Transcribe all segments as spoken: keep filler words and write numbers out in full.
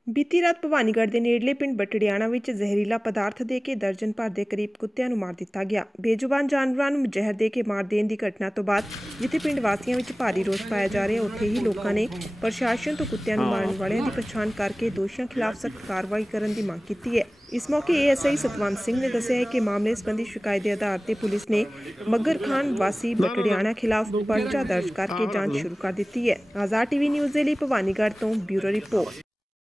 ਬੀਤੀ ਰਾਤ ਭਵਾਨੀਗੜ੍ਹ ਦੇ ਨੇੜਲੇ ਪਿੰਡ ਬਟੜਿਆਣਾ ਵਿੱਚ ਜ਼ਹਿਰੀਲਾ ਪਦਾਰਥ ਦੇ ਕੇ ਦਰਜਨ ਭਰ ਦੇ ਕਰੀਬ ਕੁੱਤਿਆਂ ਨੂੰ ਮਾਰ ਦਿੱਤਾ ਗਿਆ। ਬੇਜ਼ੁਬਾਨ ਜਾਨਵਰਾਂ ਨੂੰ ਜ਼ਹਿਰ ਦੇ ਕੇ ਮਾਰ ਦੇਣ ਦੀ ਘਟਨਾ ਤੋਂ ਬਾਅਦ ਜਿੱਥੇ ਪਿੰਡ ਵਾਸੀਆਂ ਵਿੱਚ ਭਾਰੀ ਰੋਸ ਪਾਇਆ ਜਾ ਰਿਹਾ, ਉੱਥੇ ਹੀ ਲੋਕਾਂ ਨੇ ਪ੍ਰਸ਼ਾਸਨ ਤੋਂ ਕੁੱਤਿਆਂ ਨੂੰ ਮਾਰਨ ਵਾਲਿਆਂ ਦੀ ਪਛਾਣ ਕਰਕੇ ਦੋਸ਼ੀਆਂ ਖਿਲਾਫ ਸਖਤ ਕਾਰਵਾਈ ਕਰਨ ਦੀ ਮੰਗ ਕੀਤੀ ਹੈ। ਇਸ ਮੌਕੇ A S I Satwant Singh ਨੇ ਦੱਸਿਆ ਹੈ ਕਿ ਮਾਮਲੇ ਸੰਬੰਧੀ ਸ਼ਿਕਾਇਤ ਦੇ ਆਧਾਰ ਤੇ ਪੁਲਿਸ ਨੇ ਮੱਗਰ ਖਾਨ ਵਾਸੀ ਬਟੜਿਆਣਾ ਖਿਲਾਫ ਪਰਚਾ ਦਰਜ ਕਰਕੇ ਜਾਂਚ ਸ਼ੁਰੂ ਕਰ ਦਿੱਤੀ ਹੈ। ਆਜ਼ਾਦ ਟੀਵੀ ਨਿਊਜ਼ ਦੇ ਲਈ ਭਵਾਨੀਗੜ੍ਹ ਤੋਂ ਬਿਊਰੋ ਰਿਪੋਰਟ।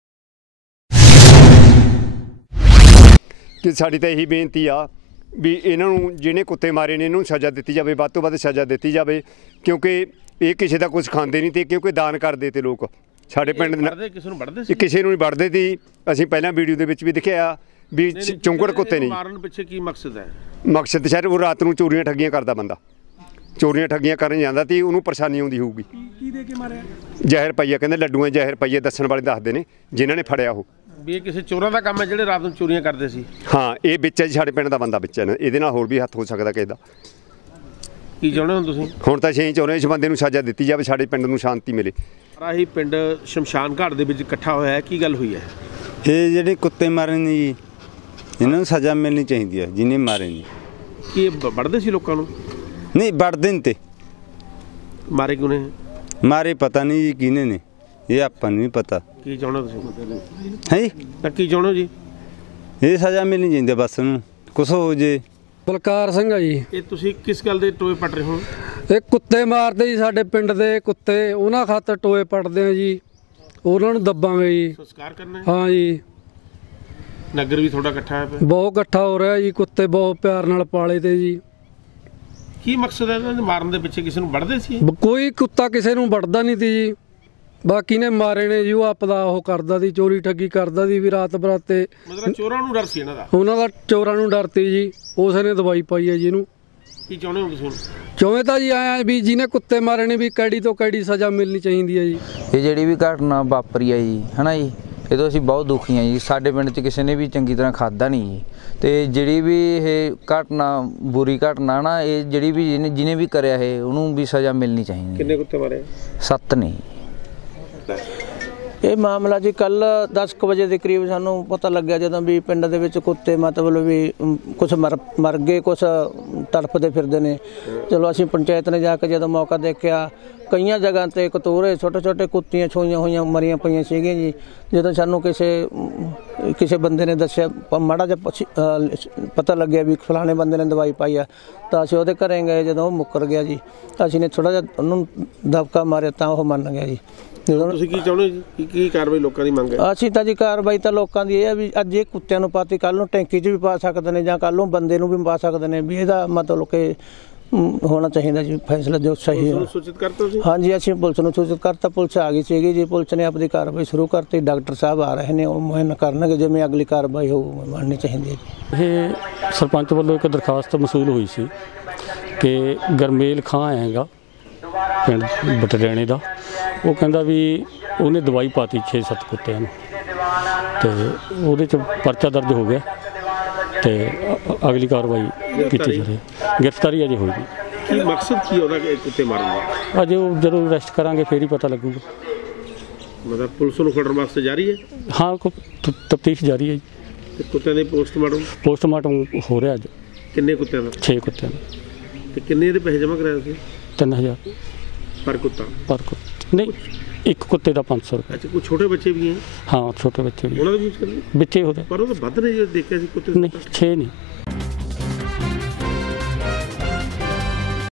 कि साड़ी तो यही बेनती आ भी इन्हों जिन्हें कुत्ते मारे ने इन्हों सज़ा दी जाए, वध तो वध सज़ा दी जाए, क्योंकि ये किसी का कुछ खाते नहीं थे, क्योंकि दान करते थे लोग साढ़े पिंड किसी नहीं बढ़ते थे। असीं पहलां वीडियो दे विच भी दिखाया भी चुंगड़ कुत्ते नहीं। मारन पिछे की मकसद है? मकसद शायद वो रात को चोरियां ठगियां करता, बंदा चोरियां ठगियां करन जांदा ती, उहनूं परेशानी आउंदी होऊगी। जहर पई आ, कहंदे लड्डूआं जहर पई आ, दस्सण वाले दसदे ने जिन्हां ने फड़िया। वो ਵੀ ਇਹ ਕਿਸੇ ਚੋਰਾਂ ਦਾ ਕੰਮ ਹੈ ਜਿਹੜੇ ਰਾਤ ਨੂੰ ਚੋਰੀਆਂ ਕਰਦੇ ਸੀ? ਹਾਂ, ਇਹ ਵਿੱਚ ਹੈ ਜੀ, ਸਾਡੇ ਪਿੰਡ ਦਾ ਬੰਦਾ ਵਿੱਚ ਹੈ ਨਾ, ਇਹਦੇ ਨਾਲ ਹੋਰ ਵੀ ਹੱਥ ਹੋ ਸਕਦਾ ਕਿਸੇ ਦਾ। ਕੀ ਚਾਹੁੰਦੇ ਹੋ ਤੁਸੀਂ? ਹੁਣ ਤਾਂ ਅਸੀਂ ਚਾਹੁੰਦੇ ਇਸ ਬੰਦੇ ਨੂੰ ਸਜ਼ਾ ਦਿੱਤੀ ਜਾਵੇ, ਸਾਡੇ ਪਿੰਡ ਨੂੰ ਸ਼ਾਂਤੀ ਮਿਲੇ। ਸਾਰਾ ਹੀ ਪਿੰਡ ਸ਼ਮਸ਼ਾਨ ਘਾਟ ਦੇ ਵਿੱਚ ਇਕੱਠਾ ਹੋਇਆ ਹੈ, ਕੀ ਗੱਲ ਹੋਈ ਹੈ? ਇਹ ਜਿਹੜੇ ਕੁੱਤੇ ਮਾਰੇ ਨੇ ਜੀ, ਇਹਨਾਂ ਨੂੰ ਸਜ਼ਾ ਮਿਲਣੀ ਚਾਹੀਦੀ ਹੈ ਜਿਹਨੇ ਮਾਰੇ ਨੇ। ਕੀ ਇਹ ਵੜਦੇ ਸੀ ਲੋਕਾਂ ਨੂੰ? ਨਹੀਂ ਵੜਦੇ ਨਹੀਂ, ਤੇ ਮਾਰੇ ਕਿਉਂ ਨੇ? ਮਾਰੇ ਪਤਾ ਨਹੀਂ ਜੀ ਕਿਹਨੇ ਨੇ, ਇਹ ਆਪਾਂ ਨੂੰ ਨਹੀਂ ਪਤਾ। ਕੀ ਚਾਹੁੰਦੇ ਤੁਸੀਂ? ਹੈ ਜੀ, ਤਾਂ ਕੀ ਚਾਹੁੰਦੇ ਹੋ ਜੀ? ਇਹ ਸਜ਼ਾ ਮਿਲਣੀ ਚਾਹੀਦੀ ਬਸ, ਨੂੰ ਕੁਛ ਹੋ ਜੇ। ਬਲਕਾਰ ਸਿੰਘ ਆ ਜੀ। ਇਹ ਤੁਸੀਂ ਕਿਸ ਗੱਲ ਦੇ ਟੋਏ ਪੱਟ ਰਹੇ ਹੋ? ਇਹ ਕੁੱਤੇ ਮਾਰਦੇ ਜੀ ਸਾਡੇ ਪਿੰਡ ਦੇ ਕੁੱਤੇ, ਉਹਨਾਂ ਖਾਤਰ ਟੋਏ ਪੱਟਦੇ ਆ ਜੀ, ਉਹਨਾਂ ਨੂੰ ਦੱਬਾਂਗੇ ਜੀ। ਸੰਸਕਾਰ ਕਰਨਾ? ਹਾਂ ਜੀ। ਨਗਰ ਵੀ ਥੋੜਾ ਇਕੱਠਾ ਹੈ? ਬਹੁਤ ਇਕੱਠਾ ਹੋ ਰਿਹਾ ਜੀ, ਕੁੱਤੇ ਬਹੁਤ ਪਿਆਰ ਨਾਲ ਪਾਲੇ ਤੇ ਜੀ। ਕੀ ਮਕਸਦ ਹੈ ਇਹਨਾਂ ਦੇ ਮਾਰਨ ਦੇ ਪਿੱਛੇ? ਕਿਸੇ ਨੂੰ ਵੜਦੇ ਸੀ? ਕੋਈ ਕੁੱਤਾ ਕਿਸੇ ਨੂੰ ਵੜਦਾ ਨਹੀਂ ਤੀ ਜੀ, ਬਾਕੀ ਨੇ ਮਾਰੇ ਨੇ ਜੀ। ਉਹ ਆਪਦਾ ਉਹ ਕਰਦਾ ਸੀ, ਚੋਰੀ ਠੱਗੀ ਕਰਦਾ ਸੀ ਵੀ ਰਾਤ ਬਰਾਤੇ। ਮਤਲਬ ਚੋਰਾਂ ਨੂੰ ਡਰ ਸੀ ਇਹਨਾਂ ਦਾ? ਉਹਨਾਂ ਦਾ ਚੋਰਾਂ ਨੂੰ ਡਰ ਤੀ ਜੀ, ਉਸੇ ਨੇ ਦਵਾਈ ਪਾਈ ਹੈ ਜੀ ਇਹਨੂੰ। ਕੀ ਚਾਹੁੰਦੇ ਹੋ ਤੁਸੀਂ? ਚਾਹੁੰਦੇ ਤਾਂ ਜੀ ਆਇਆ ਵੀ ਜਿਹਨੇ ਕੁੱਤੇ ਮਾਰੇ ਨੇ ਵੀ ਕੈੜੀ ਤੋਂ ਕੈੜੀ ਸਜ਼ਾ ਮਿਲਣੀ ਚਾਹੀਦੀ ਹੈ ਜੀ। ਇਹ ਜਿਹੜੀ ਵੀ ਘਟਨਾ ਵਾਪਰੀ ਹੈ ਜੀ, ਹੈ ਨਾ ਜੀ, ਇਹ ਤੋਂ ਅਸੀਂ ਬਹੁਤ ਦੁਖੀ ਹਾਂ ਜੀ। ਸਾਡੇ ਪਿੰਡ 'ਚ ਕਿਸੇ ਨੇ ਵੀ ਚੰਗੀ ਤਰ੍ਹਾਂ ਖਾਧਾ ਨਹੀਂ ਜੀ, ਅਤੇ ਜਿਹੜੀ ਵੀ ਇਹ ਘਟਨਾ ਬੁਰੀ ਘਟਨਾ ਨਾ, ਇਹ ਜਿਹੜੀ ਵੀ ਜਿਹਨੇ ਜਿਹਨੇ ਵੀ ਕਰਿਆ ਇਹ, ਉਹਨੂੰ ਵੀ ਸਜ਼ਾ ਮਿਲਣੀ ਚਾਹੀਦੀ। ਕਿੰਨੇ ਕੁੱਤੇ ਮਾਰੇ? ਸੱਤ ਨੇ। ਇਹ ਮਾਮਲਾ ਜੀ ਕੱਲ ਦਸ ਕੁ ਵਜੇ ਦੇ ਕਰੀਬ ਸਾਨੂੰ ਪਤਾ ਲੱਗਿਆ, ਜਦੋਂ ਵੀ ਪਿੰਡ ਦੇ ਵਿੱਚ ਕੁੱਤੇ ਮਤਲਬ ਵੀ ਕੁਛ ਮਰ ਮਰ ਗਏ, ਕੁਛ ਤੜਫਦੇ ਫਿਰਦੇ ਨੇ। ਚਲੋ ਅਸੀਂ ਪੰਚਾਇਤ ਨੇ ਜਾ ਕੇ ਜਦੋਂ ਮੌਕਾ ਦੇਖਿਆ, ਕਈਆਂ ਜਗ੍ਹਾ 'ਤੇ ਕਤੂਰੇ ਛੋਟੇ ਛੋਟੇ ਕੁੱਤੀਆਂ ਛੋਈਆਂ ਹੋਈਆਂ ਮਰੀਆਂ ਪਈਆਂ ਸੀਗੀਆਂ ਜੀ। ਜਦੋਂ ਸਾਨੂੰ ਕਿਸੇ ਕਿਸੇ ਬੰਦੇ ਨੇ ਦੱਸਿਆ, ਮਾੜਾ ਜਿਹਾ ਪਤਾ ਲੱਗਿਆ ਵੀ ਫਲਾਣੇ ਬੰਦੇ ਨੇ ਦਵਾਈ ਪਾਈ ਆ, ਤਾਂ ਅਸੀਂ ਉਹਦੇ ਘਰੇ ਗਏ। ਜਦੋਂ ਉਹ ਮੁੱਕਰ ਗਿਆ ਜੀ, ਅਸੀਂ ਨੇ ਥੋੜ੍ਹਾ ਜਿਹਾ ਉਹਨੂੰ ਦਬਕਾ ਮਾਰਿਆ ਤਾਂ ਉਹ ਮੰਨ ਗਿਆ ਜੀ। ਤੁਸੀਂ ਕੀ ਚਾਹੁੰਦੇ ਹੋ ਜੀ? ਕੀ ਕੀ ਕਾਰਵਾਈ ਲੋਕਾਂ ਦੀ ਮੰਗ ਹੈ? ਅਸੀਂ ਤਾਂ ਜੀ ਕਾਰਵਾਈ ਤਾਂ ਲੋਕਾਂ ਦੀ ਇਹ ਹੈ ਵੀ ਅੱਜ ਇਹ ਕੁੱਤਿਆਂ ਨੂੰ ਪਾਤੀ, ਕੱਲ੍ਹ ਨੂੰ ਟੈਂਕੀ 'ਚ ਵੀ ਪਾ ਸਕਦੇ ਨੇ, ਜਾਂ ਕੱਲ੍ਹ ਨੂੰ ਬੰਦੇ ਨੂੰ ਵੀ ਪਾ ਸਕਦੇ ਨੇ। ਵੀ ਇਹਦਾ ਮਤਲਬ ਕਿ ਹੋਣਾ ਚਾਹੀਦਾ ਜੀ ਫੈਸਲਾ ਜੋ ਸਹੀ ਹੈ। ਸੂਚਿਤ ਕਰਤਾ ਜੀ? ਹਾਂਜੀ, ਅਸੀਂ ਪੁਲਿਸ ਨੂੰ ਸੂਚਿਤ ਕਰਤਾ, ਪੁਲਿਸ ਆ ਗਈ ਸੀਗੀ ਜੀ। ਪੁਲਿਸ ਨੇ ਆਪਣੀ ਕਾਰਵਾਈ ਸ਼ੁਰੂ ਕਰਤੀ, ਡਾਕਟਰ ਸਾਹਿਬ ਆ ਰਹੇ ਨੇ, ਉਹ ਮੁਹੱਈਆ ਕਰਨਗੇ ਜਿਵੇਂ ਅਗਲੀ ਕਾਰਵਾਈ ਹੋਊ ਬਣਨੀ ਚਾਹੀਦੀ ਹੈ ਜੀ। ਇਹ ਸਰਪੰਚ ਵੱਲੋਂ ਇੱਕ ਦਰਖਾਸਤ ਮਸੂਲ ਹੋਈ ਸੀ ਕਿ ਗਰਮੇਲ ਖਾਂ ਹੈਗਾ ਪਿੰਡ ਬਟੜਿਆਣੇ ਦਾ, ਉਹ ਕਹਿੰਦਾ ਵੀ ਉਹਨੇ ਦਵਾਈ ਪਾਤੀ ਛੇ ਸੱਤ ਕੁੱਤਿਆਂ ਨੂੰ, ਅਤੇ ਉਹਦੇ 'ਚ ਪਰਚਾ ਦਰਜ ਹੋ ਗਿਆ ਅਤੇ ਅਗਲੀ ਕਾਰਵਾਈ ਕੀਤੀ ਜਾ ਰਹੀ। ਗ੍ਰਿਫਤਾਰੀ ਅਜੇ ਹੋਈ ਨਹੀਂ। ਕੀ ਮਕਸਦ ਕੀ ਉਹਦਾ ਕੁੱਤੇ ਮਾਰਨ ਦਾ? ਅਜੇ ਉਹ ਜਦੋਂ ਅਰੈਸਟ ਕਰਾਂਗੇ ਫਿਰ ਹੀ ਪਤਾ ਲੱਗੂਗਾ। ਮਤਲਬ ਪੁਲਿਸ ਨੂੰ ਫੜਨ ਵਾਸਤੇ ਜਾਰੀ ਹੈ? ਹਾਂ, ਤਫਤੀਸ਼ ਜਾਰੀ ਹੈ ਜੀ। ਤੇ ਕੁੱਤਿਆਂ ਦੇ ਪੋਸਟਮਾਰਟਮ? ਪੋਸਟਮਾਰਟਮ ਹੋ ਰਿਹਾ ਅੱਜ। ਕਿੰਨੇ ਕੁੱਤਿਆਂ ਦਾ? ਛੇ ਕੁੱਤਿਆਂ ਦਾ। ਤੇ ਕਿੰਨੇ ਇਹਦੇ ਪੈਸੇ ਜਮ੍ਹਾਂ ਕਰਾਏ ਸੀ? ਤਿੰਨ ਹਜ਼ਾਰ ਪਰ ਕੁੱਤਾ? ਪਰ ਕੁੱਤਾ ਨਹੀਂ, ਇੱਕ ਕੁੱਤੇ ਦਾ ਪੰਜ ਸੌ ਰੁਪਏ। ਅੱਛਾ, ਕੋਈ ਛੋਟੇ ਬੱਚੇ ਵੀ ਹੈ? ਹਾਂ, ਛੋਟੇ ਬੱਚੇ ਵੀ ਉਹਨਾਂ ਦਾ ਯੂਜ਼ ਕਰਦੇ? ਵਿੱਚੇ ਹੋ ਰਹੇ, ਪਰ ਉਹ ਤਾਂ ਵੱਧ ਨੇ, ਦੇਖਿਆ ਸੀ ਕੁੱਤੇ? ਨਹੀਂ, ਛੇ ਨਹੀਂ।